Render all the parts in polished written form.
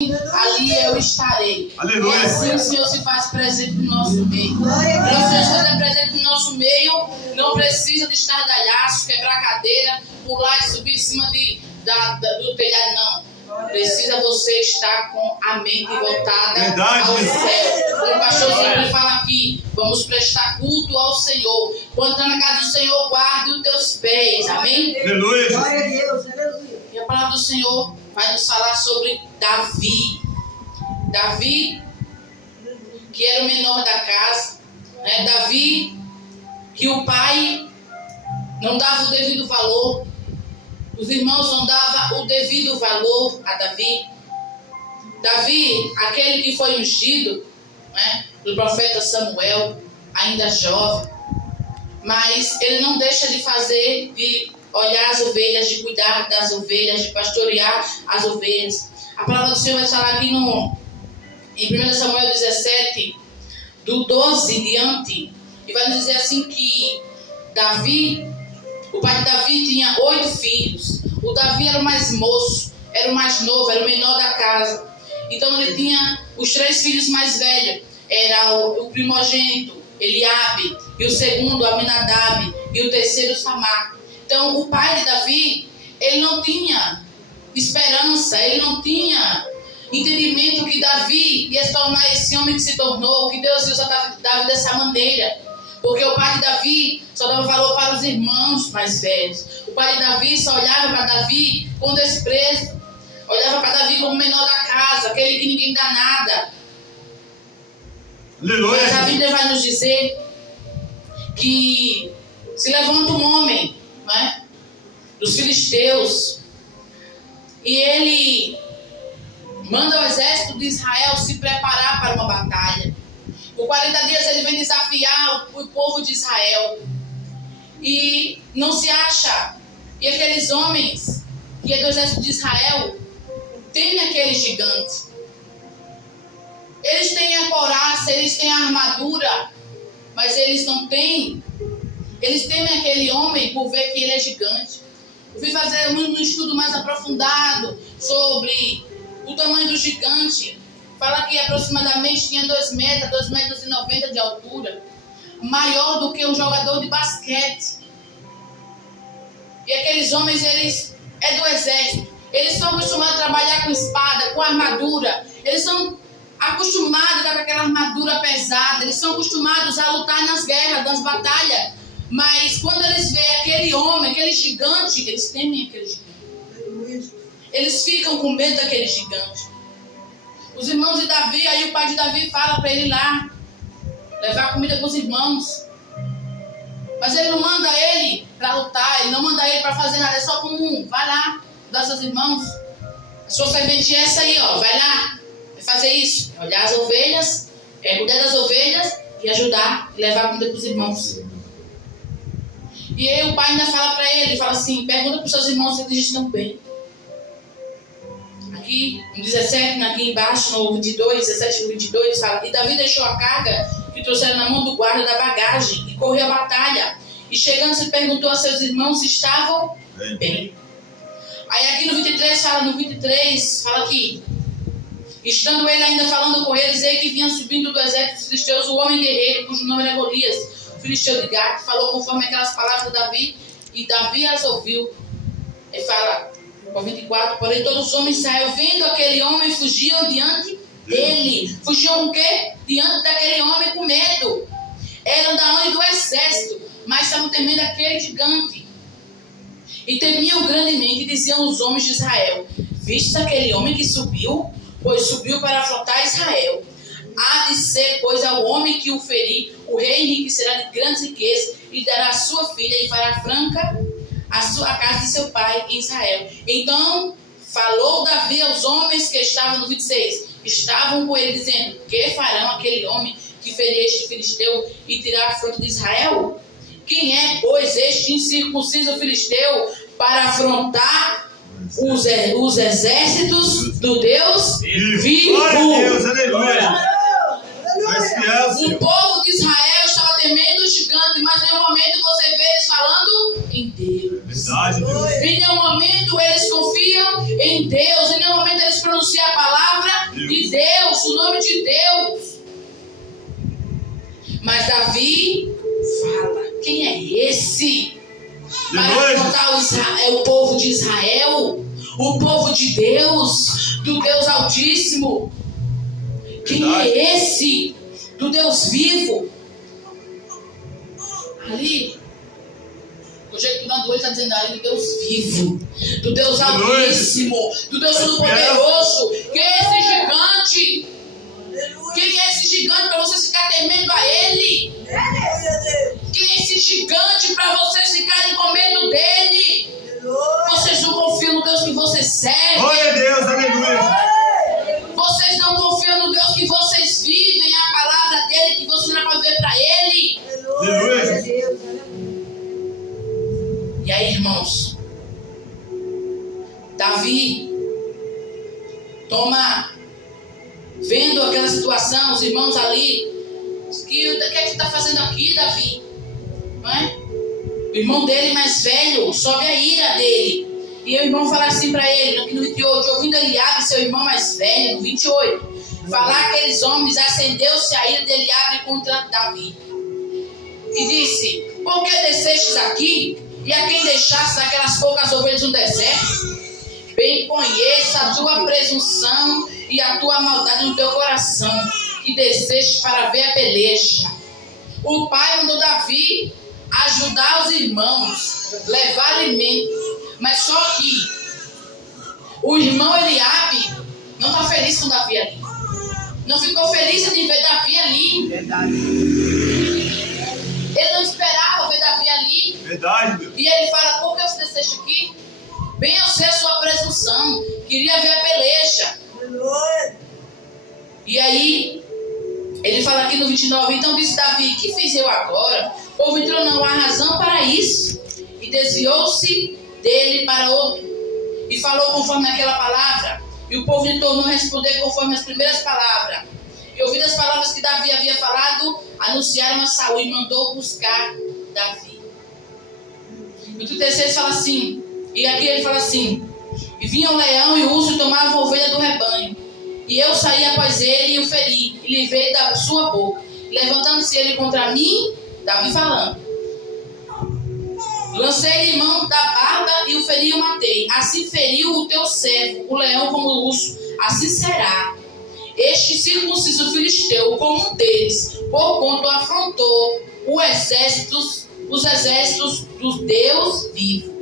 ali eu estarei. Aleluia. E assim o Senhor se faz presente no nosso meio. Para o Senhor se fazer presente no nosso meio, não precisa de estardalhaço, quebrar cadeira, pular e subir em cima do telhado, não. Precisa você estar com a mente voltada ao céu. Como o pastor sempre fala aqui, vamos prestar culto ao Senhor. Quando está na casa do Senhor, guarde os teus pés. Amém? Aleluia. Glória a Deus, aleluia. E a palavra do Senhor vai nos falar sobre Davi. Davi, que era o menor da casa, né? Davi, que o pai não dava o devido valor, os irmãos não davam o devido valor a Davi. Davi, aquele que foi ungido, né, do profeta Samuel, ainda jovem, mas ele não deixa de fazer, de olhar as ovelhas, de cuidar das ovelhas, de pastorear as ovelhas. A palavra do Senhor vai falar aqui em 1 Samuel 17, do 12 em diante, e vai nos dizer assim que Davi, o pai de Davi tinha 8 filhos. O Davi era o mais moço, era o mais novo, era o menor da casa. Então ele tinha os 3 filhos mais velhos. Era o primogênito, Eliabe, e o segundo, Aminadab, e o terceiro, Samar. Então o pai de Davi, ele não tinha esperança, ele não tinha entendimento que Davi ia se tornar esse homem que se tornou, que Deus usa Davi dessa maneira. Porque o pai de Davi só dava valor para os irmãos mais velhos. O pai de Davi só olhava para Davi com desprezo. Olhava para Davi como o menor da casa, aquele que ninguém dá nada. Aleluia. Mas a Bíblia vai nos dizer que se levanta um homem, né, dos filisteus, e ele manda o exército de Israel se preparar para uma batalha. Por 40 dias ele vem desafiar o povo de Israel. E não se acha. E aqueles homens que é do exército de Israel temem aquele gigante. Eles têm a couraça, eles têm a armadura, mas eles não têm. Eles temem aquele homem por ver que ele é gigante. Eu fui fazer um estudo mais aprofundado sobre o tamanho do gigante. Fala que aproximadamente tinha 2 metros, 2,90 metros de altura. Maior do que um jogador de basquete. E aqueles homens, eles é do exército. Eles são acostumados a trabalhar com espada, com armadura. Eles são acostumados com aquela armadura pesada. Eles são acostumados a lutar nas guerras, nas batalhas. Mas quando eles veem aquele homem, aquele gigante, eles temem aquele gigante. Eles ficam com medo daquele gigante. Os irmãos de Davi, aí o pai de Davi fala para ele ir lá levar comida para os irmãos. Mas ele não manda ele para lutar, ele não manda ele para fazer nada, é só como vai lá, dar seus irmãos. A sua serventia é essa aí, ó, vai lá, vai fazer isso, olhar as ovelhas, cuidar das ovelhas e ajudar, e levar comida para os irmãos. E aí o pai ainda fala para ele, fala assim, pergunta para os seus irmãos se eles estão bem. Aqui, no 17, aqui embaixo, no 22, 17 e 22, fala: E Davi deixou a carga que trouxeram na mão do guarda da bagagem e correu a batalha. E chegando, se perguntou a seus irmãos se estavam bem. Aí aqui no 23, fala aqui: estando ele ainda falando com eles, aí que vinha subindo do exército dos filisteus o homem guerreiro, cujo nome era Golias, o filisteu de Gate, falou conforme aquelas palavras de Davi, e Davi as ouviu. Ele fala, no 24, porém todos os homens de Israel, vendo aquele homem, fugiam diante dele. Fugiam o quê? Diante daquele homem com medo. Eram da onde? Do exército, mas estavam temendo aquele gigante. E temiam grandemente, diziam os homens de Israel: Viste aquele homem que subiu? Pois subiu para afrontar Israel. Há de ser, pois, ao homem que o ferir, o rei enriquecerá de grandes riquezas, e dará a sua filha e fará franca a casa de seu pai em Israel. Então falou Davi aos homens que estavam no 26, estavam com ele, dizendo: Que farão aquele homem que ferir este filisteu e tirar a afronta de Israel? Quem é, pois, este incircunciso filisteu para afrontar os exércitos do Deus vivo? Glória a Deus, aleluia. O povo de Israel estava temendo o gigante, mas em nenhum momento você vê eles falando em Deus. Verdade, Deus. Em nenhum momento eles confiam em Deus, em nenhum momento eles pronunciam a palavra de Deus, o nome de Deus. Mas Davi fala: quem é esse para enfrentar o povo de Israel, o povo de Deus, do Deus Altíssimo? Quem é esse do Deus vivo? Ali, do jeito que mandou, ele está dizendo ali: do Deus vivo, do Deus Altíssimo, do Deus Todo-Poderoso. Quem é esse gigante? Quem é esse gigante para você ficar temendo a ele? Quem é esse gigante para vocês ficarem com medo dele? Vocês não confiam no Deus que vocês servem. Glória a Deus, aleluia. Vocês não confiam no Deus que vocês vivem, a palavra dele, que vocês não podem ver para ele. Aleluia. E aí, irmãos, Davi vendo aquela situação, os irmãos ali, o que é que você está fazendo aqui, Davi? Não é? O irmão dele mais velho, sobe a ira dele. E o irmão fala assim para ele, no 28, ouvindo Eliabe, seu irmão mais velho, no 28, falar aqueles homens, acendeu-se a ira de Eliabe contra Davi. E disse: por que descestes aqui, e a quem deixastes aquelas poucas ovelhas no deserto? Bem conheça a tua presunção e a tua maldade no teu coração, que desceste para ver a peleja. O pai mandou Davi ajudar os irmãos, levar alimento. Mas só que o irmão Eliabe não está feliz com Davi ali. Não ficou feliz de ver Davi ali. Verdade. Ele não esperava ver Davi ali. Verdade, meu. E ele fala: por que você desceste aqui? Bem, eu sei a sua presunção. Queria ver a peleja. E aí, ele fala aqui no 29, então disse Davi: que fiz eu agora? Porventura não há razão para isso. E desviou-se dele para outro. E falou conforme aquela palavra. E o povo lhe tornou a responder conforme as primeiras palavras. E ouvindo as palavras que Davi havia falado, anunciaram a Saul e mandou buscar Davi. No 36 fala assim, e aqui ele fala assim: e vinha o leão e o urso e tomavam a ovelha do rebanho. E eu saí após ele e o feri, e livrei da sua boca. Levantando-se ele contra mim, Davi falando, lancei-lhe mão da barba e o feri e o matei. Assim feriu o teu servo, o leão como o urso, assim será este circunciso filisteu como um deles, porquanto afrontou os exércitos do Deus vivo.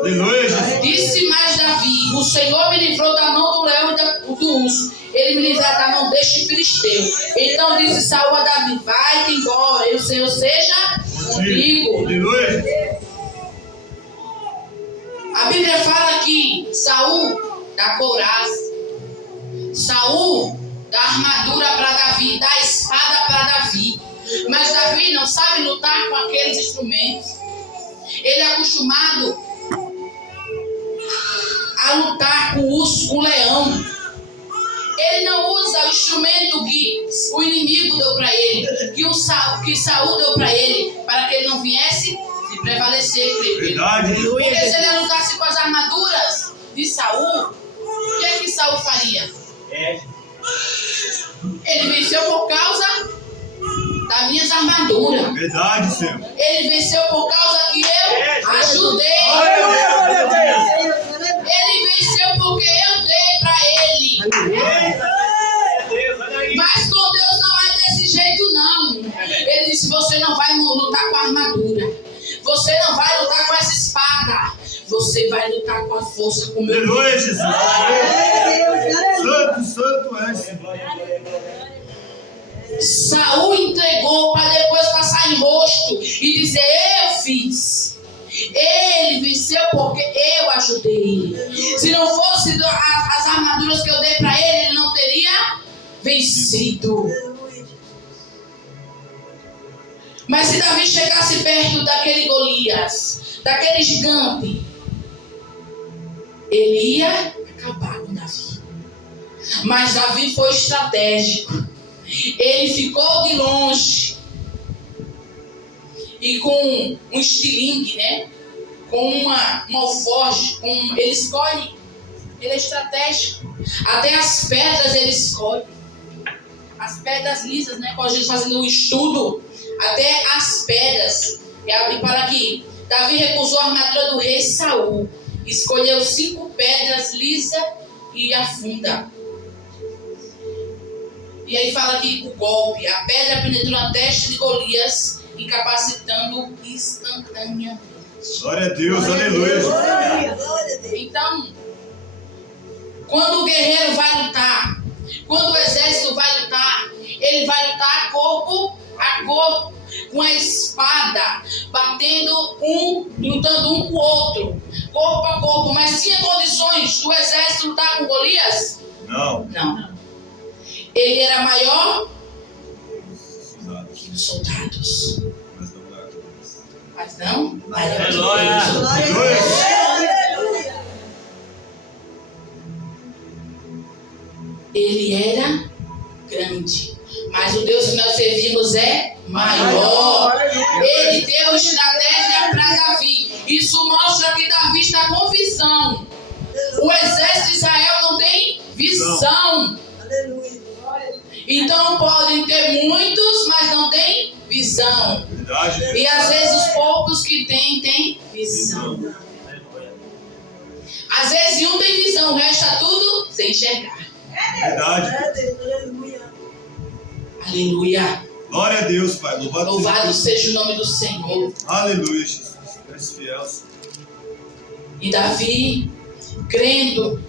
Aleluia. Disse mais Davi: o Senhor me livrou da mão do leão e do urso, ele me livrará da mão deste filisteu. Então disse Saul a Davi: vai-te embora, e o Senhor seja comigo. Aleluia. A Bíblia fala que Saul dá couraça, Saul dá armadura para Davi, dá espada para Davi. Mas Davi não sabe lutar com aqueles instrumentos. Ele é acostumado a lutar com o urso, com o leão. Ele não usa o instrumento que o inimigo deu para ele, que Saul deu para ele, para que ele não viesse se prevalecer, creio. Verdade. Porque se ele lutasse com as armaduras de Saul, o que é que Saul faria? Ele venceu por causa das minhas armaduras. Verdade, Senhor. Ele venceu por causa que eu ajudei. Glória a Deus. Ele venceu porque eu dei para ele. Mas com Deus não é desse jeito, não. Ele disse: você não vai lutar com a armadura. Você não vai lutar com essa espada. Você vai lutar com a força, com o meu Aleluia, Deus. Jesus. Santo és. Saul entregou para depois passar em rosto e dizer: eu fiz. Ele venceu porque eu ajudei ele. Se não fosse as armaduras que eu dei para ele, ele não teria vencido. Mas se Davi chegasse perto daquele Golias, daquele gigante, ele ia acabar com Davi. Mas Davi foi estratégico. Ele ficou de longe e com um estilingue, né? Com uma alforje, ele escolhe, ele é estratégico. Até as pedras ele escolhe. escolhe as pedras lisas, né? Quando a gente fazendo um estudo, até as pedras. E para aqui, Davi recusou a armadura do rei Saul, escolheu 5 pedras lisas e afunda. E aí fala aqui o golpe, a pedra penetrou na testa de Golias, incapacitando instantaneamente. Glória a Deus, aleluia. Então, quando o guerreiro vai lutar, quando o exército vai lutar, ele vai lutar corpo a corpo, com a espada, lutando um com o outro, corpo a corpo. Mas tinha condições do exército lutar com Golias? Não. Ele era maior que os soldados. Mas não maior que os soldados. Ele era grande, mas o Deus que nós servimos é maior. Ele deu estratégia para Davi. Isso mostra que Davi está com visão. O exército de Israel não tem visão. Então podem ter muitos, mas não tem visão. E às vezes os poucos que têm visão. Às vezes um tem visão, o resto está tudo sem enxergar. Verdade. Aleluia. Glória a Deus, Pai. Louvado seja o nome do Senhor. Aleluia, Jesus. És fiel. E Davi, crendo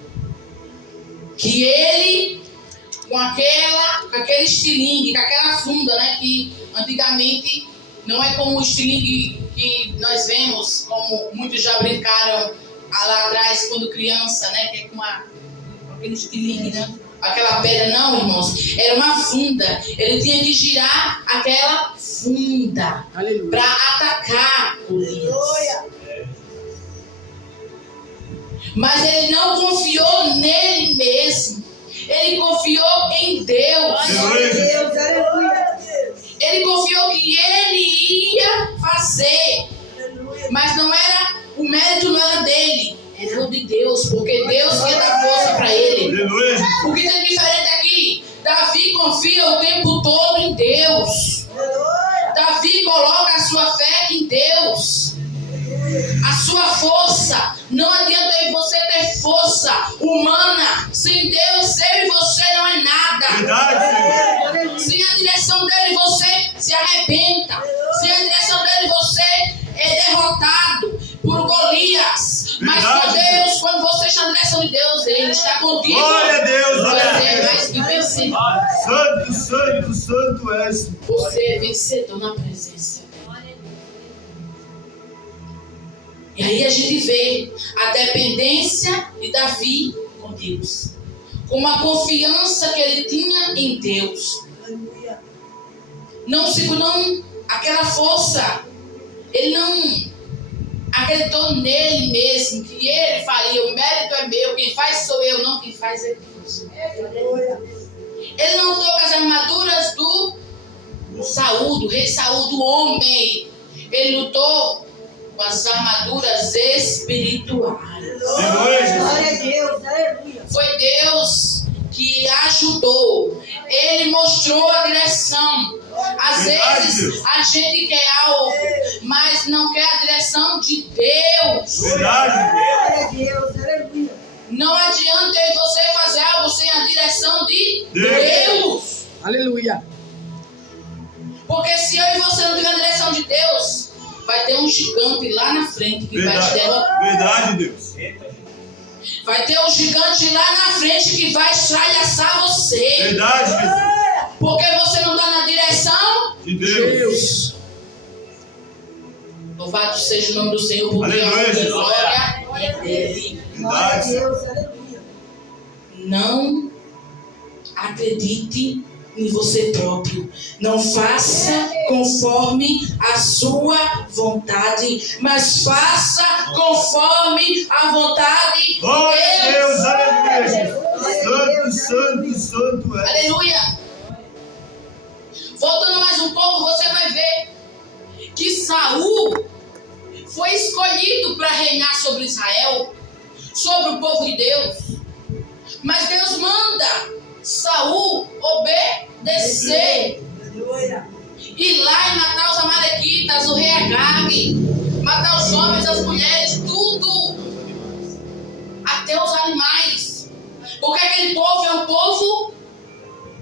que ele, com aquele estilingue, com aquela funda, né, que antigamente não é como o estilingue que nós vemos, como muitos já brincaram lá atrás quando criança, né, que é com aquele estilingue, né? Aquela pedra, não, irmãos, era uma funda. Ele tinha que girar aquela funda para atacar Golias. Mas ele não confiou nele mesmo. Ele confiou em Deus. Ele confiou que ele ia fazer. Mas o mérito não era dele. Era o de Deus, porque Deus ia dar força para ele. O que tem diferente aqui? Davi confia o tempo todo em Deus. Davi coloca a sua fé em Deus. A sua força. Não adianta você ter força humana. Sem Deus, eu e você não é nada. Sem a direção dele, você se arrebenta. Sem a direção dele, você é derrotado por Golias. Mas com Deus, quando você está na direção de Deus, Ele está contigo. Glória a Deus, você é mais que vencedor. Santo, santo, santo és. Você é vencedor na presença. E aí a gente vê a dependência de Davi com Deus, com uma confiança que ele tinha em Deus. Não aquela força, ele não acreditou nele mesmo, que ele faria, o mérito é meu, quem faz sou eu, não quem faz é Deus. Ele não lutou com as armaduras do Saul, do rei Saul, do homem. Ele lutou com as armaduras espirituais. Glória a Deus, aleluia. Foi Deus que ajudou. Ele mostrou a direção. Às vezes a gente quer algo, mas não quer a direção de Deus. Glória a Deus, aleluia. Não adianta você fazer algo sem a direção de Deus. Aleluia. Porque se eu e você não tiver a direção de Deus, vai ter um gigante lá na frente que vai te derrotar. Verdade, Deus. Vai ter um gigante lá na frente que vai estralhaçar você. Verdade, Jesus. Porque você não está na direção de Deus. Louvado seja o nome do Senhor, porque a glória é dele. Glória a Deus, aleluia. Não acredite em você próprio. Não faça conforme a sua vontade, mas faça conforme a vontade de glória a Deus. Deus, aleluia. Santo, santo, santo é. Aleluia. Voltando mais um pouco, você vai ver que Saul foi escolhido para reinar sobre Israel, sobre o povo de Deus. Mas Deus manda Saul obedecer. Aleluia. Ir lá e matar os amalequitas, o rei Agag, matar os homens, as mulheres, tudo, até os animais, porque aquele povo é um povo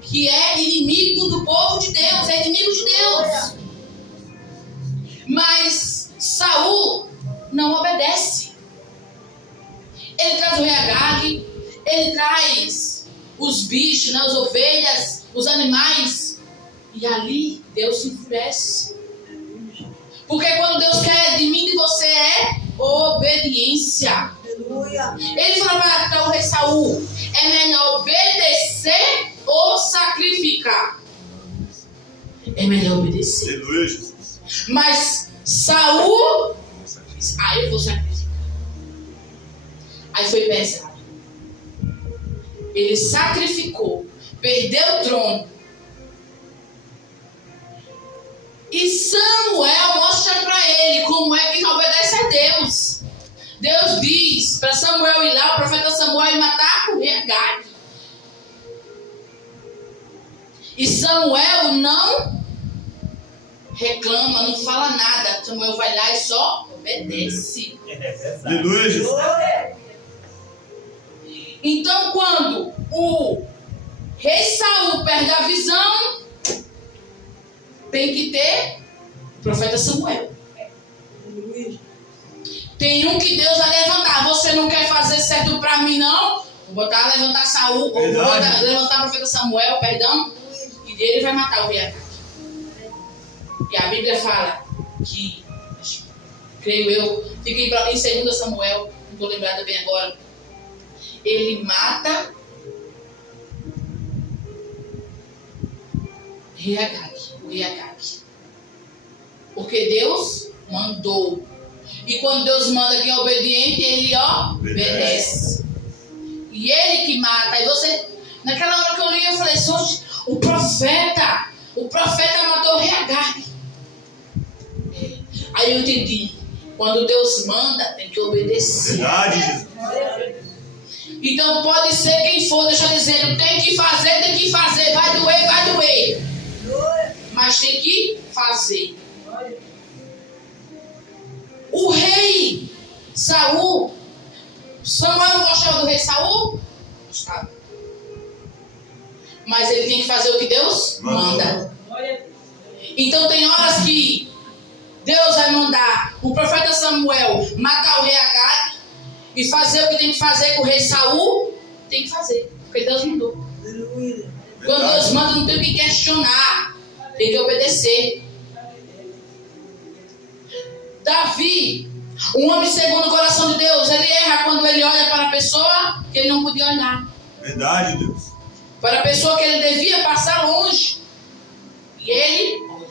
que é inimigo do povo de Deus, é inimigo de Deus. Mas Saul não obedece. Ele traz o rei Agag, ele traz os bichos, né, as ovelhas, os animais, e ali Deus se enfurece. Porque quando Deus quer de mim e de você é obediência. Aleluia. Ele falou para o rei Saul: é melhor obedecer ou sacrificar? É melhor obedecer. Aleluia, Jesus. Mas Saul disse: eu vou sacrificar. Aí foi pesado. Ele sacrificou, perdeu o trono. E Samuel mostra para ele como é que obedece a Deus. Deus diz para Samuel ir lá, o profeta Samuel, e matar o rei Agag. E Samuel não reclama, não fala nada. Samuel vai lá e só obedece. Aleluia, Jesus. Então, quando o rei Saul perde a visão, tem que ter o profeta Samuel. Tem um que Deus vai levantar. Você não quer fazer certo para mim, não? Vou botar levantar Saul, ou vou levantar o profeta Samuel, perdão, e ele vai matar o rei Agag. E a Bíblia fala que, creio eu, fica em 2 Samuel, não estou lembrada bem agora. Ele mata o rei Agag. Porque Deus mandou. E quando Deus manda, quem é obediente, ele obedece. E ele que mata. E você, naquela hora que eu li, eu falei: o profeta matou o rei Agag. Aí eu entendi. Quando Deus manda, tem que obedecer. Verdade, Jesus. Então pode ser quem for, deixa eu dizer, tem que fazer, vai doer. Mas tem que fazer. O rei Saul, Samuel não gostava do rei Saul? Gostava. Mas ele tem que fazer o que Deus manda. Então tem horas que Deus vai mandar o profeta Samuel matar o rei Agag e fazer o que tem que fazer com o rei Saul, tem que fazer, porque Deus mandou. Quando Deus manda, não tem o que questionar, tem que obedecer. Davi, um homem segundo o coração de Deus, ele erra quando ele olha para a pessoa que ele não podia olhar. Verdade, Deus. Para a pessoa que ele devia passar longe. E ele olha.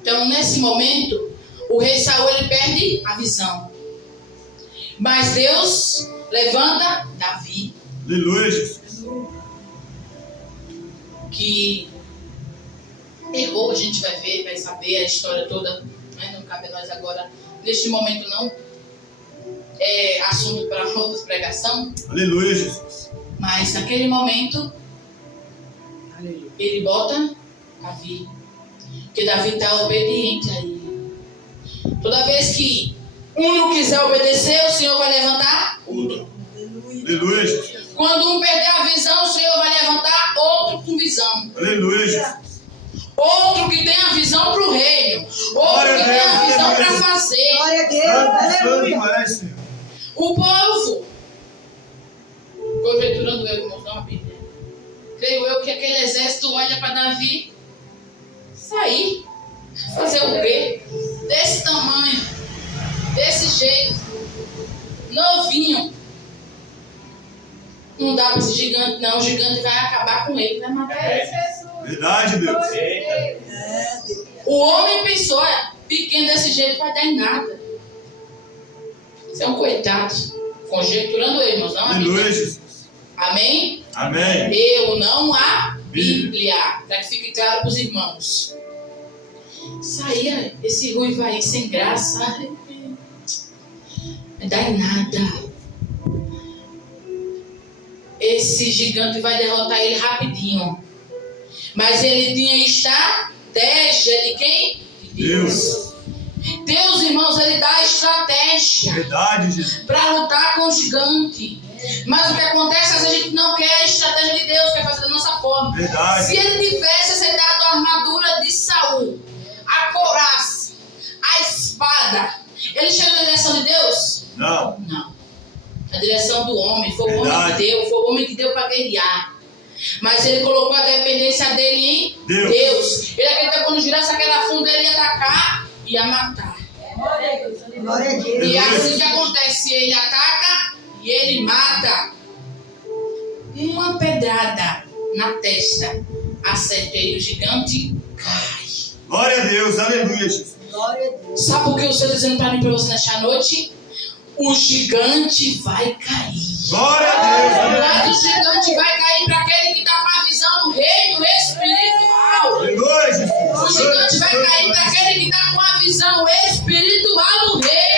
Então, nesse momento, o rei Saul, ele perde a visão. Mas Deus levanta Davi. Aleluia, Jesus. Que errou, a gente vai ver, vai saber a história toda, mas não cabe a nós agora. Neste momento não é assunto para outras pregação. Aleluia, Jesus. Mas naquele momento ele bota Davi, porque Davi está obediente a ele. Toda vez que um não quiser obedecer, o Senhor vai levantar outro. Aleluia, Jesus. Quando um perder a visão, o Senhor vai levantar outro com visão. Aleluia, Jesus. Outro que tem a visão para o reino. Outro que tem a visão para fazer. Glória a Deus. Aleluia. Santo é, Senhor. O povo, conjecturando eu, irmãos, não a Bíblia, creio eu que aquele exército olha para Davi sair, fazer o quê? Desse tamanho, desse jeito, novinho. Não dá para esse gigante, não. O gigante vai acabar com ele, vai matar ele. Verdade, Deus. O homem pensou: pequeno desse jeito vai dar em nada. Você é um coitado. Conjecturando eu, irmãos, não a Aleluia, Bíblia. Jesus. Amém? Amém. Eu, não a Bíblia. Para que fique claro para os irmãos. Saía esse ruivo aí sem graça. Não dá em nada. esse gigante vai derrotar ele rapidinho. Mas ele tinha estratégia de quem? Deus. Deus, irmãos, ele dá estratégia. Verdade, Jesus. Para lutar com o gigante. Mas o que acontece, às vezes a gente não quer a estratégia de Deus, quer fazer da nossa forma. Verdade. Se ele tivesse aceitado a armadura de Saul, a couraça, a espada, ele chegou na direção de Deus? Não. Não. Na direção do homem. Foi o homem que deu. Foi o homem que deu para guerrear. Mas ele colocou a dependência dele em Deus. Ele acredita que quando girasse aquela funda, ele ia atacar e ia matar. Glória a Deus. E é assim que acontece. Ele ataca e ele mata. Uma pedrada na testa acerta ele, o gigante cai. Glória a Deus, aleluia, Jesus. Glória a Deus. Sabe por que eu estou dizendo para mim, para você nesta noite? O gigante vai cair. Glória a Deus, Mas o gigante vai cair para aquele que está com a visão do reino espiritual. aleluia, Jesus. O gigante vai cair para aquele que está com a visão espiritual do reino.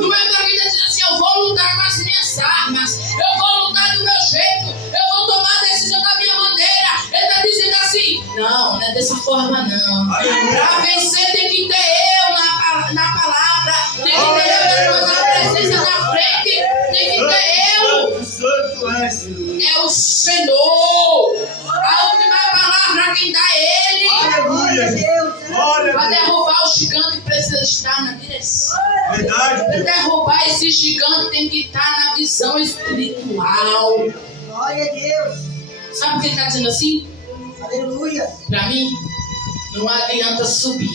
Não é para quem está dizendo assim, eu vou lutar com as minhas armas, eu vou lutar do meu jeito, eu vou tomar a decisão da minha maneira. Ele está dizendo assim, não é dessa forma não. Para vencer tem que ter eu na palavra, tem que ter eu na presença na frente, tem que ter eu. Santo é, Senhor. É o Senhor. A última palavra quem dá é Ele. Aleluia, Jesus. Glória Para a Deus. derrubar o gigante precisa estar na direção. Verdade, Para Deus. derrubar esse gigante tem que estar na visão espiritual. Glória a Deus. Sabe o que ele está dizendo assim? Aleluia. Para mim, não adianta subir.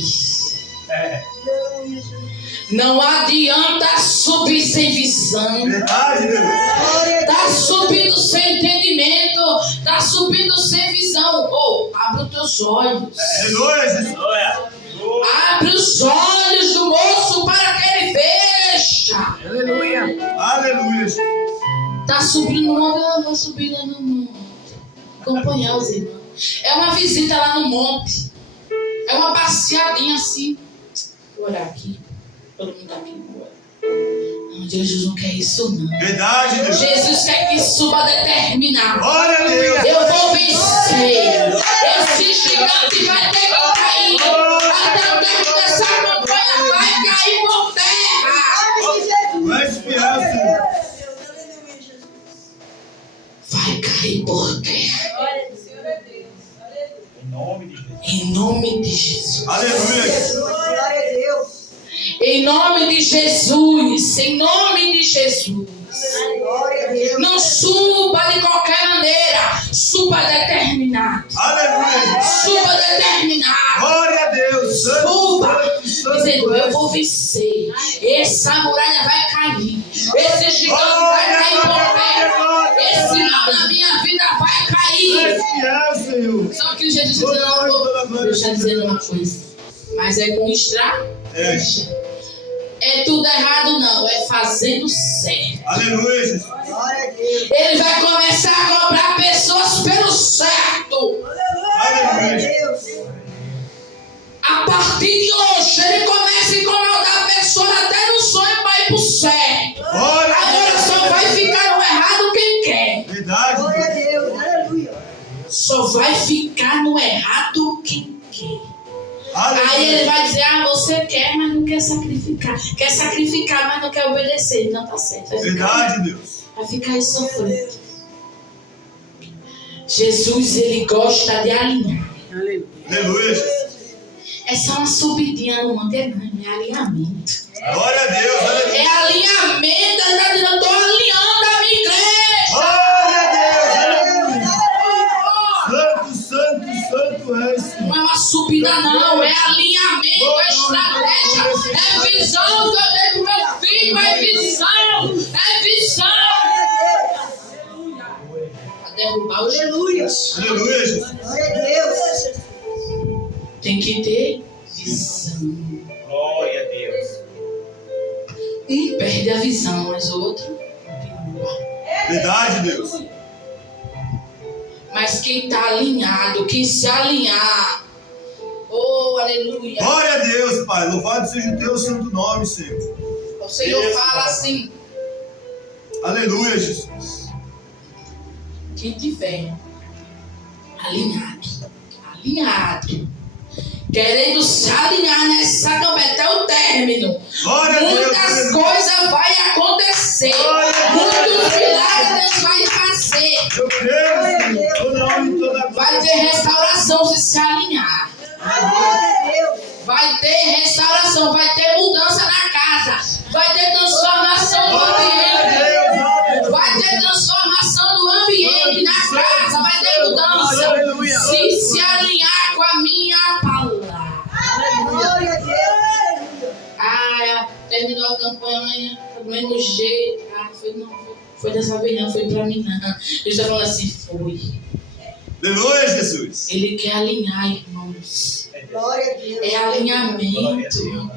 Aleluia, Jesus. Não adianta subir sem visão. Verdade, Deus. Glória a Está Deus. subindo sem entendimento. Está subindo sem visão. Oh, abre os teus olhos. Aleluia, Jesus. Abre os olhos do moço para que ele veja. Aleluia, Jesus. Está subindo no monte. Eu vou subir lá no monte. Acompanhar os irmãos. É uma visita lá no monte. É uma passeadinha assim. Vou orar aqui. Todo mundo aqui. Não, Jesus não quer isso não. Verdade, Deus. Jesus quer que suba determinado. Glória a Deus. Eu vou vencer. Esse gigante vai ter que cair. Até o tempo dessa campanha vai cair por terra. Nome de Jesus. Tu és fiel, Senhor. Aleluia, Jesus. Vai cair por terra. Glória do Senhor é Deus. Aleluia. Em nome de Jesus. Aleluia, Jesus. Jesus, glória a Deus. Em nome de Jesus. Em nome de Jesus. Glória a Deus. Não suba de qualquer maneira. Suba determinado. Aleluia, Jesus. Suba determinado. Glória a Deus. Santo, Suba. santo, santo. Dizendo, eu vou vencer. Essa muralha vai cair. Esse gigante vai cair por terra. Esse mal na minha vida vai Tu cair. és fiel, Senhor. Só que Jesus dizendo, eu vou deixar dizer uma coisa. Mas é com estratégia. É tudo errado não, é fazendo certo. Aleluia, Jesus. Glória a Deus. Ele vai começar a cobrar pessoas pelo certo. Glória a Deus. A partir de hoje, ele começa a incomodar a pessoa até no sonho para ir pro certo. Glória a Agora Deus. só vai ficar no errado quem quer. Verdade, Glória a Deus. Deus. Aleluia. Só vai ficar no errado quem quer. Aí ele Aleluia. vai dizer, você quer, mas não quer sacrificar. Quer sacrificar, mas não quer obedecer. Então tá certo. Verdade, Deus. Vai ficar aí sofrendo. Jesus, ele gosta de alinhar. Aleluia, Jesus. É só uma subidinha no monte, é alinhamento. Glória a Deus. Aleluia. É alinhamento, ele está dizendo, eu estou alinhando a minha igreja. Glória a Deus. Aleluia. Santo, santo, santo és, Senhor. Não é uma subida não, é alinhamento, é estratégia, é visão que eu dei pro meu filho, é visão, é visão. Para derrubar os Aleluia. Aleluia, Jesus. Glória a Deus. tem que ter visão. Glória a Deus. Um perde a visão, mas o outro continua. Verdade, Deus. Mas quem está alinhado, quem se alinhar, oh, aleluia. Glória a Deus, Pai. Louvado seja o teu santo nome, Senhor. O Senhor fala assim, Aleluia, Jesus. Quem tiver alinhado, querendo se alinhar nessa campanha até o término, Glória a Deus, muitas coisas vão acontecer, muitos milagres Deus vai fazer. Eu creio, Senhor, toda honra e toda glória. Vai ter restauração se alinhar. Vai ter restauração, vai ter mudança na casa, vai ter transformação no ambiente, vai ter transformação no ambiente, na casa, vai ter mudança. Se alinhar com a minha palavra. Glória a Deus. Ah, terminou a campanha do mesmo jeito. Ah, foi dessa vez não, foi pra mim não. Ele está falando assim, foi. Aleluia, Jesus. Ele quer alinhar, irmãos. Glória a Deus. É alinhamento.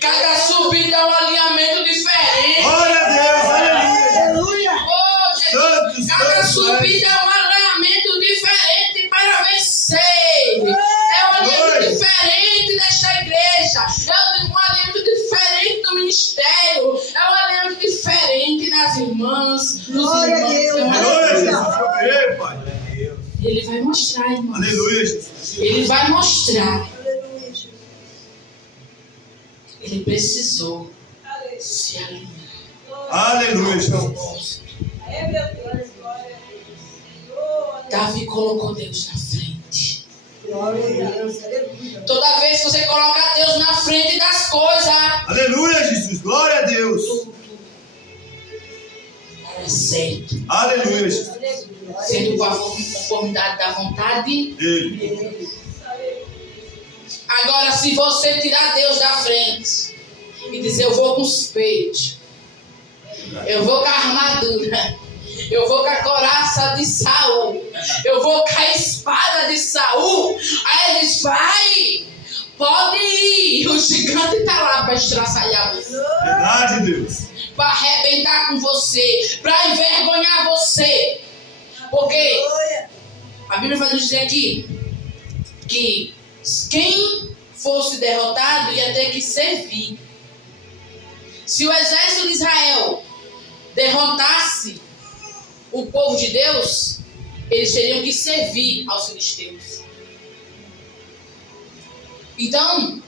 Cada subida é um alinhamento diferente. Glória a Deus, aleluia. Aleluia. Oh, Jesus. Cada subida é um alinhamento diferente para vencer. É um alinhamento diferente nesta igreja. É um alinhamento diferente no ministério. É um alinhamento diferente nas irmãs. Glória a Deus. Aleluia, Jesus. Eu creio, Pai. Ele vai mostrar, irmãos. Aleluia, Jesus. Ele vai mostrar. Aleluia, Jesus. Ele precisou se alinhar. Aleluia, Jesus. Davi colocou Deus na frente. Glória a Deus. Aleluia. Toda vez que você coloca Deus na frente das coisas, Aleluia, Jesus. Glória a Deus. tudo é certo. Aleluia, Jesus. Sendo com a conformidade da vontade. Ele. Agora, se você tirar Deus da frente e dizer, eu vou com os peitos, eu vou com a armadura, eu vou com a coraça de Saul, eu vou com a espada de Saul, aí ele diz, vai, pode ir, o gigante está lá para estraçalhar você, Verdade, Deus. para arrebentar com você, para envergonhar você, porque a Bíblia vai nos dizer aqui que quem fosse derrotado ia ter que servir. Se o exército de Israel derrotasse o povo de Deus, eles teriam que servir aos filisteus. Então,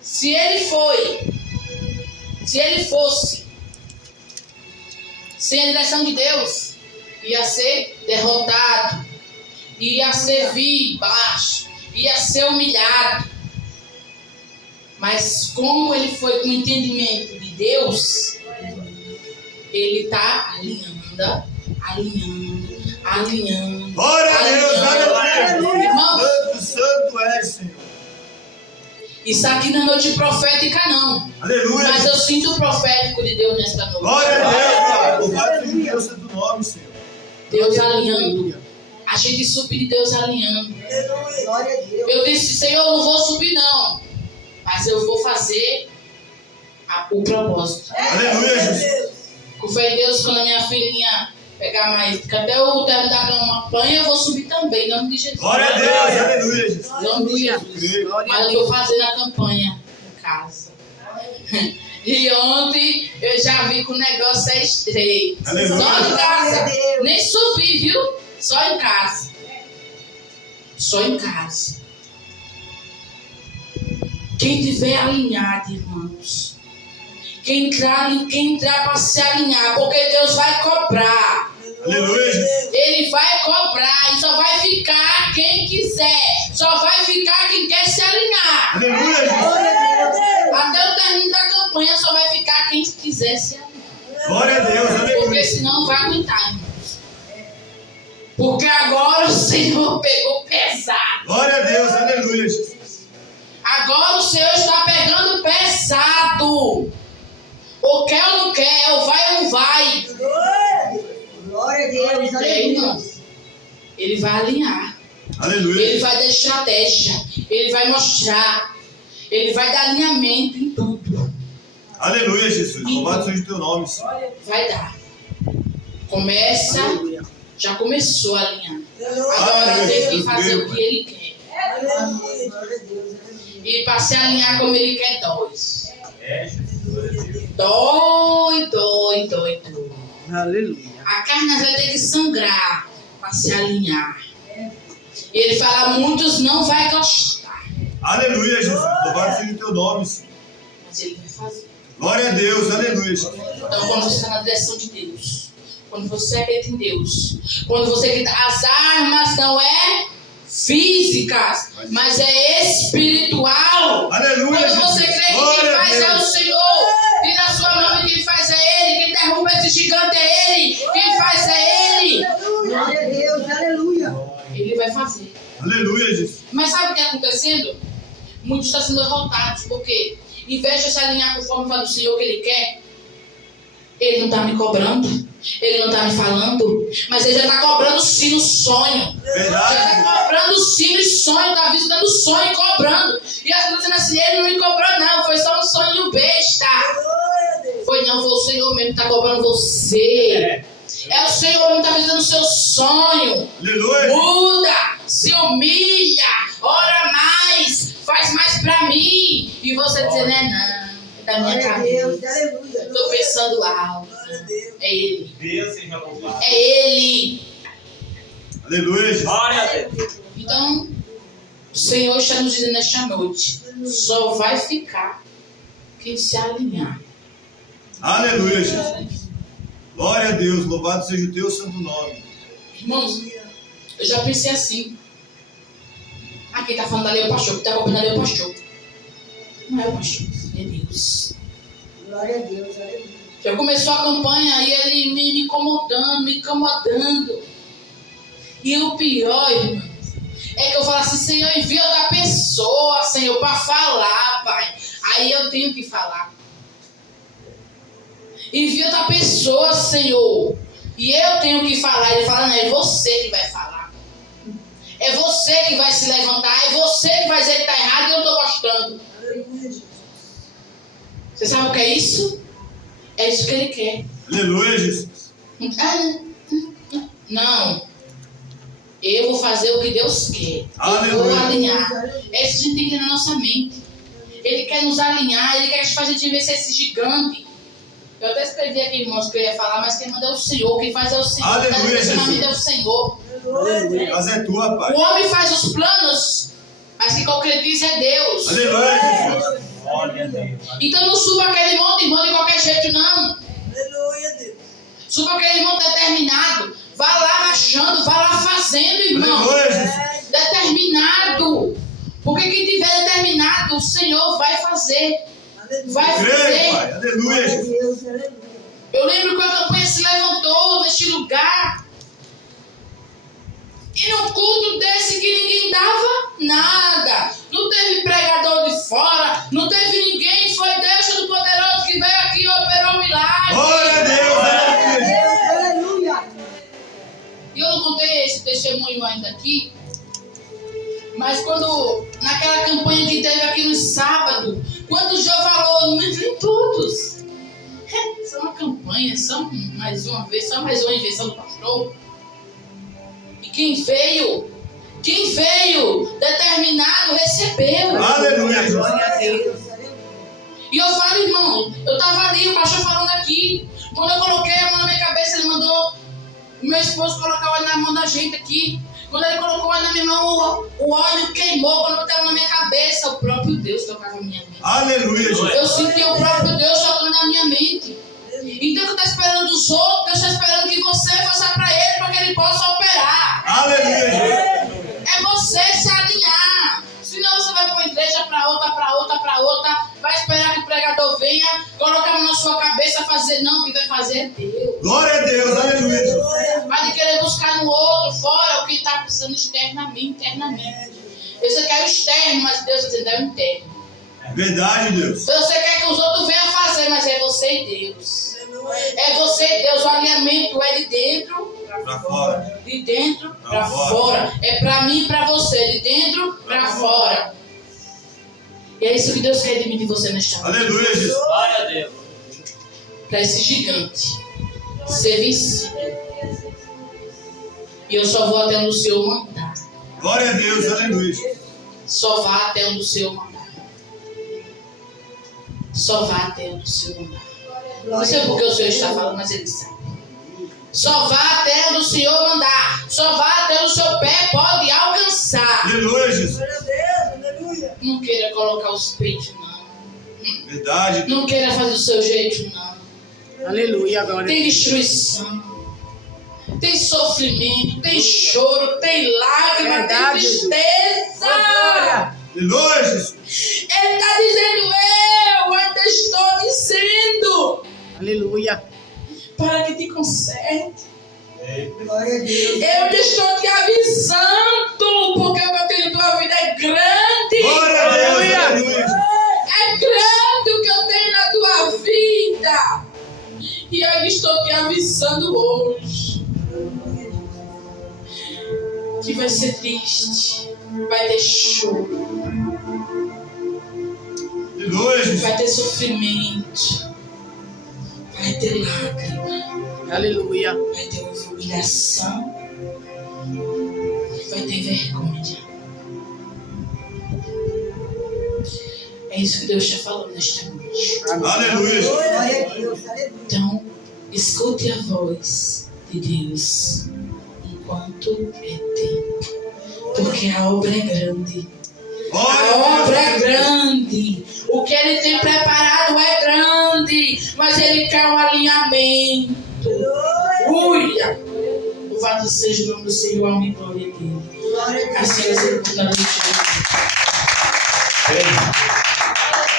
se ele fosse sem a direção de Deus, ia ser derrotado, ia servir baixo, ia ser humilhado. Mas como ele foi com o entendimento de Deus, ele está alinhando. Glória a Deus, aleluia. Irmão, Santo é, Senhor. isso aqui não é noite profética não. Aleluia. Mas eu sinto o profético de Deus nesta noite. Glória a Deus, Pai. Louvado seja o teu santo nome, Senhor. Deus alinhando. A gente subir de Deus alinhando. Glória a Deus. Eu disse, Senhor, eu não vou subir não. Mas eu vou fazer o propósito. Aleluia, Jesus. Com fé em Deus, quando a minha filhinha pegar mais, que até o termo da campanha, eu vou subir também, em nome de Jesus. Glória a Deus, aleluia, Jesus. Em nome de Jesus. Mas eu estou fazendo a campanha em casa. E ontem eu já vi que o negócio é estreito. Aleluia. Só em casa. Glória a Deus. Nem subi, viu? Só em casa. Só em casa. Quem tiver alinhado, irmãos. Quem entrar para se alinhar, porque Deus vai cobrar. Aleluia, Jesus. Ele vai cobrar e só vai ficar quem quiser. Só vai ficar quem quer se alinhar. Aleluia, Jesus. Glória a Deus. Até o término da campanha só vai ficar quem quiser se alinhar. Glória a Deus, Porque aleluia. senão não vai aguentar, irmãos. Porque agora o Senhor pegou pesado. Glória a Deus, aleluia, Jesus. Agora o Senhor está pegando pesado. Ou quer ou não quer, ou vai ou não vai. Glória a Deus. É, Aleluia. irmãos. Ele vai alinhar. Ele Aleluia. vai dar estratégia. Ele vai mostrar. Ele vai dar alinhamento em tudo. Aleluia, Jesus. Louvado seja o teu nome, Senhor. Vai dar. Começa. Já começou a alinhar. Agora Aleluia. tem que fazer o que ele quer. Aleluia. Glória a Deus. E para se alinhar como ele quer, 2. É, Jesus. Glória a Deus. dói, dói, dói, dói. Aleluia. A carne vai ter que sangrar para se alinhar. E ele fala, muitos não vai gostar. Aleluia, Jesus. Louvado seja o teu nome, Senhor. Mas ele vai fazer. Glória a Deus. Aleluia, Jesus. Então, quando você está na direção de Deus, quando você acredita em Deus, quando você acredita, as armas não é físicas, mas é espiritual. Aleluia, Quando Jesus. você crê que Glória quem a faz é o Deus. Senhor, tira a sua mão e quem faz é Ele, quem derruba esse gigante é Ele, quem faz é Ele. Glória a Deus, aleluia. Ele vai fazer. Aleluia, Jesus. Mas sabe o que está acontecendo? Muitos estão sendo derrotados, porque em vez de se alinhar conforme fala do Senhor que Ele quer, Ele não está me cobrando, Ele não está me falando, mas Ele já está cobrando sim no sonho. Já Verdade. está cobrando sim no sonho, está visitando o sonho e cobrando. E as pessoas dizendo assim, Ele não me cobrou não, foi só um sonho besta. Foi não, foi o Senhor mesmo que está cobrando você. É o Senhor mesmo que está visitando o seu sonho. Aleluia. Muda, se humilha, ora mais, faz mais pra mim. E você dizer, né, não, é da minha Glória a Deus, cabeça. aleluia. Estou pensando alto. É Ele. Deus seja louvado. É Ele. Aleluia, Jesus. Glória a Deus. Então, o Senhor está nos dizendo nesta noite, só vai ficar quem se alinhar. Aleluia, Jesus. Glória a Deus. Louvado seja o teu santo nome. Irmãos, eu já pensei assim. Quem está falando ali é o pastor, quem está cobrando ali é o pastor. Não é o pastor, é Deus. Glória a Deus, aleluia. Já começou a campanha e ele me incomodando. E o pior, irmãos, é que eu falo assim, Senhor, envia outra pessoa, Senhor, para falar, Pai. Aí eu tenho que falar. Envia outra pessoa, Senhor. E eu tenho que falar. Ele fala, não, é você que vai falar. É você que vai se levantar. É você que vai dizer que está errado e eu estou gostando. Você sabe o que é isso? É isso que ele quer. Aleluia, Jesus. Não. Eu vou fazer o que Deus quer. Eu vou Aleluia. alinhar. É isso que a gente tem que ter na nossa mente. Ele quer nos alinhar. Ele quer fazer de vencer esse gigante. Eu até escrevi aqui, irmãos, que eu ia falar, mas quem manda é o Senhor. Quem faz é o Senhor. Aleluia, Quem faz Jesus. é o Senhor. A casa é tua, Pai. O homem faz os planos, mas quem concretiza é Deus. Aleluia, Jesus. Glória a Deus. Então não suba aquele monte de qualquer jeito, não. Aleluia, Deus. Suba aquele monte determinado. Vá lá marchando, vá lá fazendo, irmão. Aleluia, Jesus. Determinado. Porque quem tiver determinado, o Senhor vai fazer. Vai Creio, fazer. Pai. Aleluia, Glória a Jesus. Deus, aleluia. Eu lembro que a campanha se levantou neste lugar. E num culto desse que ninguém dava nada. Não teve pregador de fora. Não teve ninguém. Foi Deus Todo-Poderoso que veio aqui e operou o milagre. Glória a Deus. Aleluia, Jesus. Aleluia. E eu não contei esse testemunho ainda aqui. Mas quando, naquela campanha que teve aqui no sábado, quando o Jô falou, não entrem todos. Só uma campanha, só mais uma vez, só mais uma invenção do pastor. E quem veio determinado, recebeu. Aleluia, Jesus. Glória a Deus, aleluia. E eu falo, irmão, eu estava ali, o pastor falando aqui. Quando eu coloquei a mão na minha cabeça, ele mandou o meu esposo colocar o óleo na mão da gente aqui. Quando ele colocou o óleo na minha mão, o óleo queimou. Quando eu botei a mão na minha cabeça, o próprio Deus tocava na minha mente. Aleluia, Jesus. Eu senti o próprio Deus tocando na minha mente. Então, você está esperando dos outros, Deus está esperando que você faça para Ele, para que Ele possa operar. Aleluia, Jesus. É você se alinhar. Senão você vai para uma igreja, para outra, vai esperar que o pregador venha, colocar a mão na sua cabeça, fazer. Não, quem vai fazer é Deus. Glória a Deus. Aleluia, Jesus. Vai querer buscar no outro, fora, o que está precisando internamente. Você quer o externo, mas Deus está dizendo, é o interno. Verdade, Deus. Você quer que os outros venham fazer, mas é você e Deus. É você e Deus. O alinhamento é de dentro Pra fora. de dentro Pra para fora. fora. É para mim e para você, de dentro para fora. E é isso que Deus quer de mim e de você nesta noite. Aleluia, Jesus. Glória a Deus. Para esse gigante ser vencido. E eu só vou até onde o Senhor mandar. Glória a Deus. Aleluia, Jesus. Só vá até onde o Senhor mandar. Só vá até onde o Senhor mandar. Não sei porque o Senhor está falando, mas Ele sabe. Só vá até onde o Senhor mandar. Só vá até onde o seu pé pode alcançar. Aleluia, Jesus. Glória a Deus, aleluia. Não queira colocar os peitos, não. Verdade. Não queira fazer do seu jeito, não. Aleluia, glória. Tem destruição. Tem sofrimento. Tem choro. Tem lágrima. Verdade, tem Jesus. tristeza. Glória. Aleluia, Jesus. Ele está dizendo, eu ainda estou dizendo, Aleluia. para que te conserte. Glória a Deus. Eu ainda estou te avisando, porque o que eu tenho na tua vida é grande. Glória a Deus. Aleluia. É grande o que eu tenho na tua vida. E eu ainda estou te avisando hoje. Que vai ser triste. Vai ter choro. Aleluia, Jesus. Vai ter sofrimento. Vai ter lágrima. Aleluia. Vai ter humilhação. Vai ter vergonha. É isso que Deus está falando nesta noite. Aleluia, Jesus. Glória a Deus, aleluia. Então, escute a voz de Deus enquanto é tempo. Porque a obra é grande. A obra é grande. O que Ele tem preparado é grande. Mas Ele quer um alinhamento. Aleluia. Louvado seja o nome do Senhor, a glória dele. Glória a Deus. Assim vai ser por noite.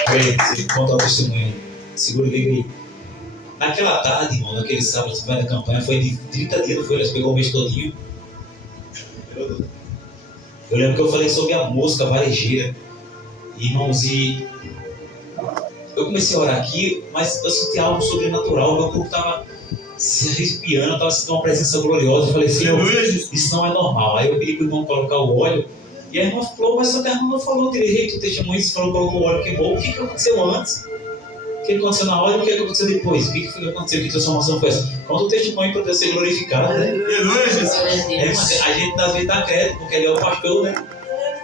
Peraí, você conta o testemunho. Segura, liga aí. Naquela tarde, irmão, naquele sábado, você vai na campanha, foi de 30 dias, não foi? Você pegou o mês todinho. Eu lembro que eu falei sobre a mosca varejeira. Irmãos, e eu comecei a orar aqui, mas eu senti algo sobrenatural. Meu corpo estava se arrepiando, eu estava sentindo uma presença gloriosa. Eu falei, Senhor, Aleluia, Jesus. isso não é normal. Aí eu pedi para o irmão colocar o óleo. E a irmã falou, mas só que a irmã não falou direito o testemunho. Você falou que colocou o óleo, queimou. O que aconteceu antes? O que aconteceu na hora e o que aconteceu depois? O que foi que aconteceu? Que transformação foi essa? Conta o testemunho para Deus ser glorificado, né? Aleluia, Jesus. Glória a É, Deus. mas a gente às vezes dá crédito, porque ele é o pastor, né?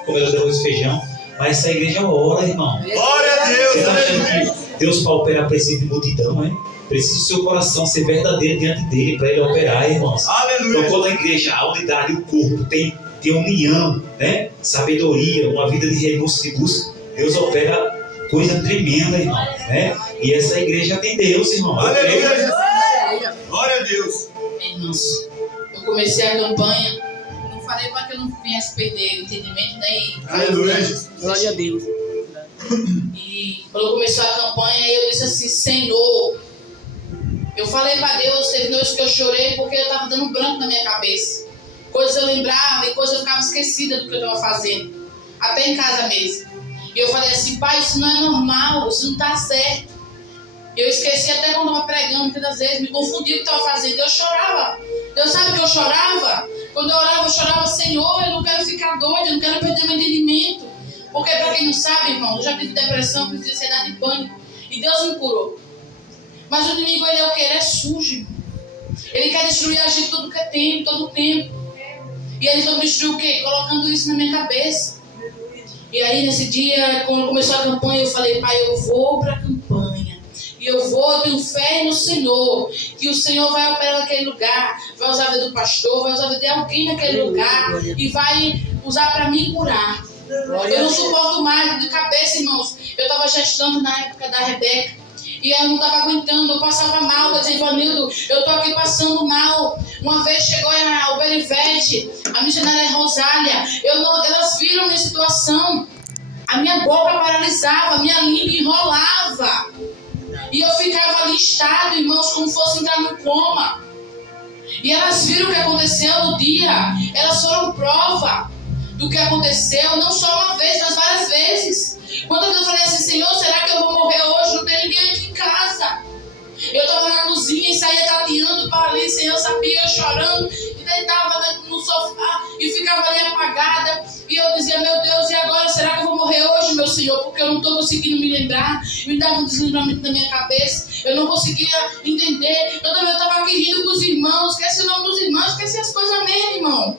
Comedor de arroz e feijão. Mas essa igreja ora, irmão. Glória a Deus. Você está achando Aleluia. que Deus para operar precisa de multidão, né? Precisa do seu coração ser verdadeiro diante dele para ele operar, irmãos. Então, Aleluia. quando a igreja, a unidade, o corpo tem união, né? Sabedoria, uma vida de renúncia e busca, Deus opera coisa tremenda, irmão, né? E essa igreja tem Deus, irmão. Aleluia, Jesus. Glória a Deus. Irmãos, eu comecei a campanha. Não falei para que eu não viesse perder o entendimento nem. Aleluia, Jesus. Glória a Deus. E quando começou a campanha, eu disse assim: Senhor, eu falei para Deus, teve noites que eu chorei porque eu estava dando branco na minha cabeça. Coisas eu lembrava e coisas eu ficava esquecida do que eu estava fazendo, até em casa mesmo. E eu falei assim: Pai, isso não é normal, isso não está certo. Eu esqueci até quando eu estava pregando, muitas das vezes, me confundi com o que eu estava fazendo. Eu chorava. Deus sabe que eu chorava? Quando eu orava, eu chorava: Senhor, eu não quero ficar doida, eu não quero perder meu entendimento. Porque, para quem não sabe, irmão, eu já tive depressão, tive ansiedade e pânico. E Deus me curou. Mas o inimigo, ele é o que? Ele é sujo, irmão. Ele quer destruir a gente todo o tempo. E ele então destruiu o quê? Colocando isso na minha cabeça. E aí, nesse dia, quando começou a campanha, eu falei: Pai, eu vou para a campanha. E eu tenho fé no Senhor, que o Senhor vai operar naquele lugar, vai usar a vida do pastor, vai usar a vida de alguém naquele lugar e vai usar para me curar. Eu não suporto mais de cabeça, irmãos. Eu estava gestando na época da Rebeca e eu não estava aguentando, eu passava mal. Eu dizia: Ivanildo, eu estou aqui passando mal. Uma vez chegou a Uberivete, a missionária Rosália, elas viram minha situação. A minha boca paralisava, a minha língua enrolava. E eu ficava ali estado, irmãos, como fosse entrar no coma. E elas viram o que aconteceu no dia. Elas foram prova do que aconteceu, não só uma vez, mas várias vezes. Quando eu falei assim: Senhor, será que eu vou morrer hoje? Não tem ninguém aqui em casa. Eu estava na cozinha e saía tateando para ali, Senhor, sabia, eu chorando. E deitava no sofá e ficava ali apagada. E eu dizia: meu Deus, e agora? Será que eu vou morrer hoje, meu Senhor? Porque eu não estou conseguindo me lembrar. Me dava um deslembramento na minha cabeça. Eu não conseguia entender. Eu também estava aqui rindo com os irmãos. Esquece o nome dos irmãos, esquece as coisas mesmo, irmão.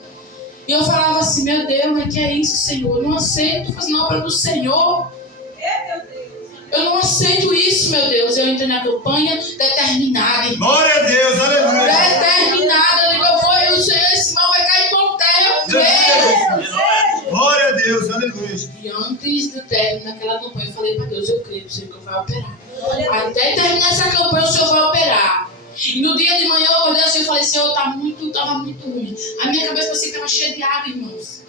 E eu falava assim: meu Deus, mas que é isso, Senhor? Eu não aceito fazer a obra do Senhor. Eu não aceito isso, meu Deus. Eu entrei na campanha determinada. Glória a Deus, aleluia. Determinada. Eu digo, eu vou, eu sei, esse mal vai cair por terra. Eu creio. Glória a Deus, aleluia. E antes do término daquela campanha, eu falei para Deus, eu creio que o Senhor vai operar. Até terminar essa campanha, o Senhor vai operar. E no dia de manhã eu acordei assim e falei, Senhor, estava muito ruim. A minha cabeça parecia que estava cheia de água, irmãos.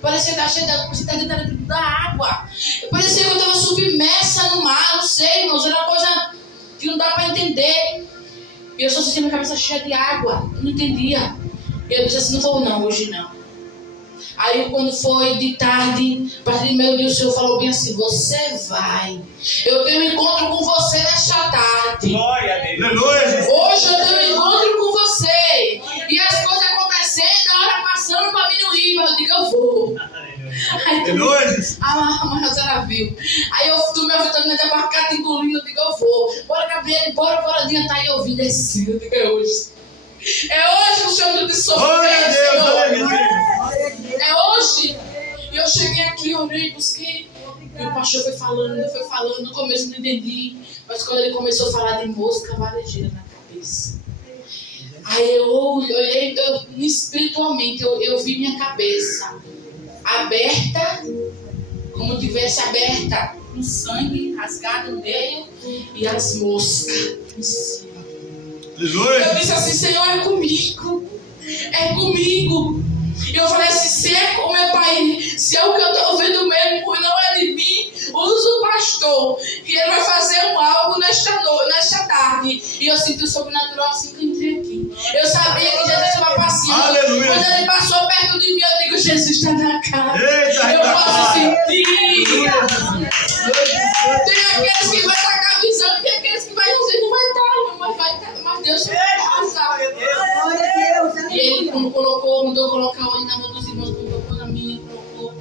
Parecia que estava cheia de água, parecia que estava dentro da água. Parecia que eu estava submersa no mar, não sei, irmãos. Era uma coisa que não dá para entender. E eu só sentia minha cabeça cheia de água, não entendia. E eu disse assim, não vou não, hoje não. Aí quando foi de tarde, a partir do meio dia, o Senhor falou bem assim, você vai. Eu tenho um encontro com você nesta tarde. Glória a Deus. Aleluia, Jesus. Hoje eu tenho um encontro com você. E as coisas acontecendo, a hora passando para mim não ir, mas eu digo, eu vou. Aí Aleluia, Jesus. a mãe ela viu. Aí eu tomei a vitamina de abarcada engolindo, eu digo, eu vou. Bora, Gabriel, bora adiantar. Aí eu vim descendo, eu digo, é hoje. É hoje que o Senhor me sofreu, Glória a Deus, Senhor. aleluia. É hoje. E eu cheguei aqui, orei, busquei. E o pastor foi falando. No começo eu não entendi. Mas quando ele começou a falar de mosca varejeira na cabeça. Aí eu olhei, espiritualmente, eu vi minha cabeça aberta, como tivesse aberta, com sangue rasgado no meio e as moscas em cima. Aleluia. Eu disse assim, Senhor, é comigo. É comigo. E eu falei assim, se é com meu pai, se é o que eu estou ouvindo mesmo, não é de mim, usa o pastor, que ele vai fazer algo nesta tarde. E eu senti o sobrenatural assim que eu entrei aqui. Eu sabia que Jesus estava passeando. Aleluia. Quando ele passou perto de mim, eu digo, Jesus está na casa. Eita, Eu posso sentir. aleluia. Tem aqueles que vai tacar a visão e tem aqueles que vai dizer, não vai estar, mas vai estar. Mas Deus vai passar. Glória a Deus. E ele mandou colocar o olho na mão dos irmãos, colocou na minha, colocou.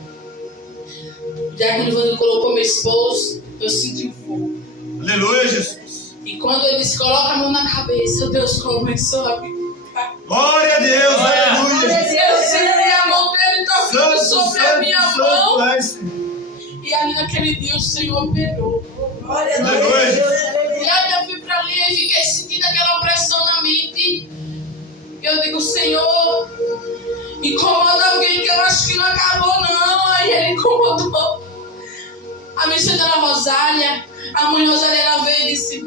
Já que ele colocou meu esposo, eu senti o fogo. Aleluia, Jesus. E quando ele disse, coloca a mão na cabeça, Deus começou a me tocar. Glória a Deus, aleluia. Eu senti a mão dele tocando sobre a minha mão. é, Senhor. E ali naquele dia o Senhor operou. Glória a Aleluia. Deus. E aí eu fui para ali e fiquei sentindo aquela opressão na mente. Eu digo, Senhor, incomoda alguém que eu acho que não acabou não. Aí ele incomodou. A missionária Rosália, a mãe Rosália, ela veio e disse,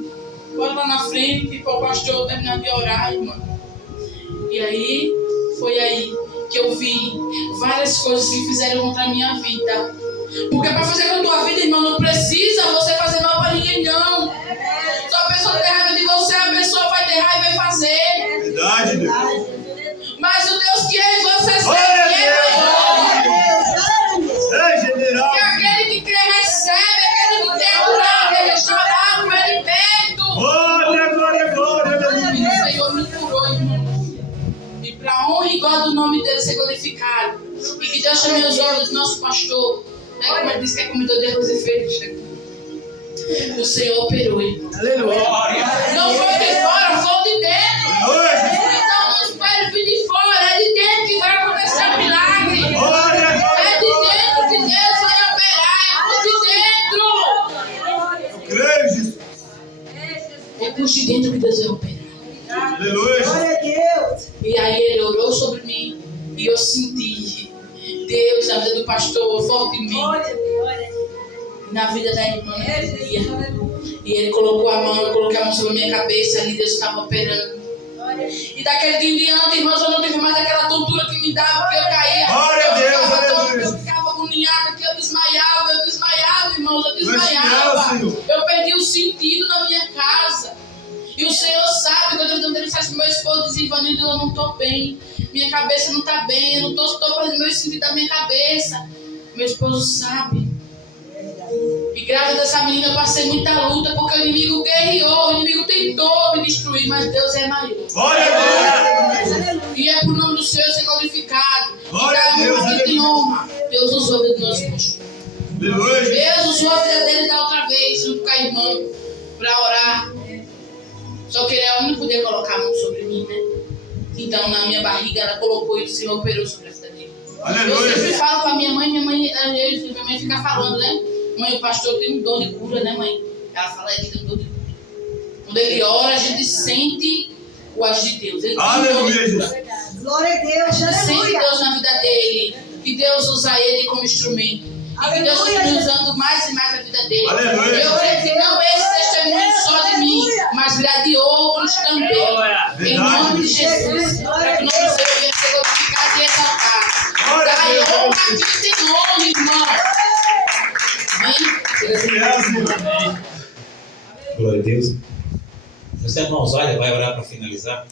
bora lá na frente para o pastor terminar de orar, irmã. E aí, foi aí que eu vi várias coisas que fizeram contra a minha vida. Porque para fazer com a tua vida, irmão, não precisa você fazer mal para ninguém, não. Se a pessoa tem raiva de você, a pessoa vai ter raiva e vai fazer. Verdade, Deus. Mas o Deus que é em você Glória sempre é a maior. Ei, general. E aquele que crê recebe, aquele que tem curado, é restaurado, é liberto. Glória, glória, glória, aleluia. O Senhor me curou, irmão. E para a honra e glória do nome dele ser glorificado. E que Deus chame os olhos do nosso pastor. Né? Como ele disse que é comedor de arroz e feijão. O Senhor operou, irmão. Aleluia. Não foi de fora, foi de dentro. Aleluia. Então não espere vir de fora, é de dentro que vai acontecer o milagre. Glória, É de glória. dentro que Deus vai operar, é por de dentro. Eu creio, Jesus. É por de dentro que Deus vai operar. Aleluia. Glória a Deus. E aí ele orou sobre mim e eu senti Deus na vida do pastor fortemente, na vida da irmã Lia. E ele colocou a mão, eu coloquei a mão sobre a minha cabeça, ali Deus estava operando. E daquele dia em diante, irmãos, eu não tive mais aquela tontura que me dava, porque eu caía. Glória a Eu Deus, ficava tonta, aleluia. eu ficava agoniada, que eu desmaiava, irmãos, eu Glória a desmaiava. Deus, Senhor. Eu perdi o sentido na minha casa. E o Senhor sabe, quando eu dei mensagem pro meu esposo, dizia, Ivanildo, eu não estou bem. Minha cabeça não está bem, eu não estou perdendo meu sentido da minha cabeça. Meu esposo sabe. E grávida dessa menina eu passei muita luta, porque o inimigo guerreou, o inimigo tentou me destruir, mas Deus é maior. Glória a Deus. E é pro nome do Senhor ser glorificado. Glória a E Deus, dá honra, tem aleluia. honra. Deus usou a vida do nosso pastor. Aleluia. Deus usou a vida dele da outra vez, junto com a irmã, para orar. Só que ela não podia colocar a mão sobre mim, né? Então na minha barriga ela colocou e o Senhor operou sobre a vida dele. Eu sempre Aleluia. falo com a minha mãe fica falando, né? Mãe, o pastor tem um dom de cura, né, mãe? Ela fala é de Deus. Quando ele ora, a gente sente o agir de Deus. Ele Aleluia, Jesus. Glória a Deus. sente Aleluia. Deus na vida dele. Que Deus usa ele como instrumento. E que Deus Aleluia, continue Jesus. usando mais e mais a vida dele. Aleluia. Eu creio que não esse testemunho só de mim, mas virá de outros também. Em nome de Jesus. Para que o nome do Senhor venha ser glorificado e exaltado. Glória a Dai Deus. honra a Cristo em nome, irmão. Amém? Glória a Deus. Meus irmãos, olha, vai orar para finalizar.